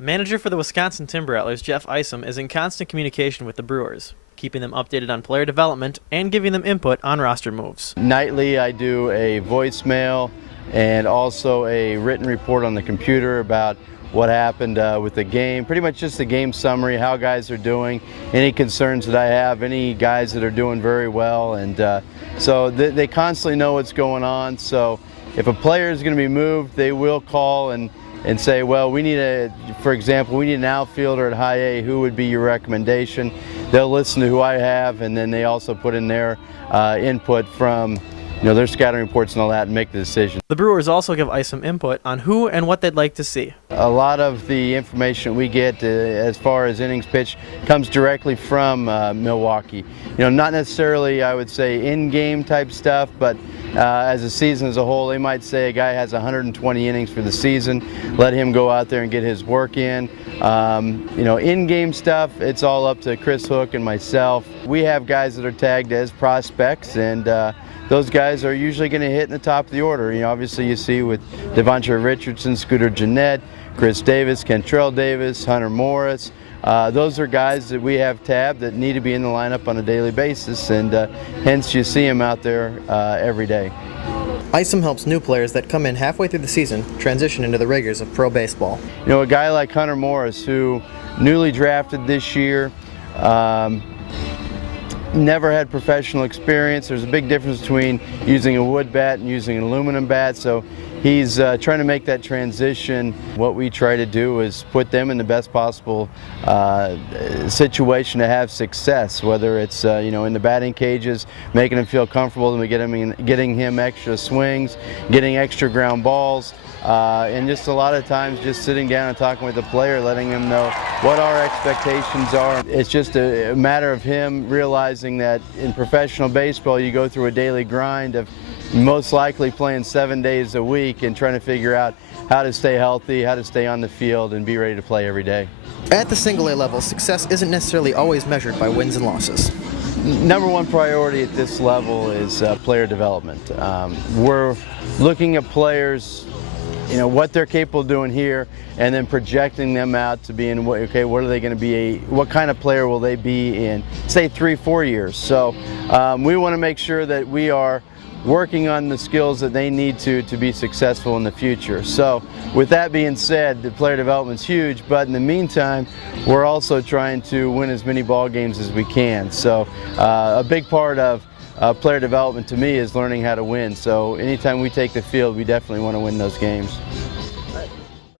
Manager for the Wisconsin Timber Rattlers, Jeff Isom, is in constant communication with the Brewers, keeping them updated on player development and giving them input on roster moves. Nightly I do a voicemail and also a written report on the computer about what happened with the game, pretty much just the game summary, how guys are doing, any concerns that I have, any guys that are doing very well, and so they constantly know what's going on. So if a player is going to be moved, they will call and say, well, we need for example, we need an outfielder at high A, who would be your recommendation? They'll listen to who I have, and then they also put in their input from their scouting reports and all that and make the decision. The Brewers also give Isom input on who and what they'd like to see. A lot of the information we get as far as innings pitched comes directly from Milwaukee. Not necessarily, I would say, in-game type stuff, but as a season as a whole, they might say a guy has 120 innings for the season, let him go out there and get his work in. In-game stuff, it's all up to Chris Hook and myself. We have guys that are tagged as prospects, and those guys are usually going to hit in the top of the order. Obviously you see with Devontre Richardson, Scooter Gennett, Chris Davis, Kentrell Davis, Hunter Morris. Those are guys that we have tabbed that need to be in the lineup on a daily basis, and hence you see them out there every day. Isom helps new players that come in halfway through the season transition into the rigors of pro baseball. A guy like Hunter Morris, who newly drafted this year, never had professional experience. There's a big difference between using a wood bat and using an aluminum bat, so he's trying to make that transition. What we try to do is put them in the best possible situation to have success, whether it's in the batting cages, making him feel comfortable, and getting him extra swings, getting extra ground balls, and just a lot of times just sitting down and talking with the player, letting him know what our expectations are. It's just a matter of him realizing that in professional baseball you go through a daily grind of most likely playing 7 days a week and trying to figure out how to stay healthy, how to stay on the field, and be ready to play every day. At the single-A level, success isn't necessarily always measured by wins and losses. Number one priority at this level is player development. We're looking at players, what they're capable of doing here, and then projecting them out to be in, okay, what are they going to be, what kind of player will they be in, say, 3-4 years. So we want to make sure that we are working on the skills that they need to be successful in the future. So with that being said, the player development's huge, but in the meantime, we're also trying to win as many ball games as we can. So a big part of player development to me is learning how to win. So anytime we take the field, we definitely want to win those games.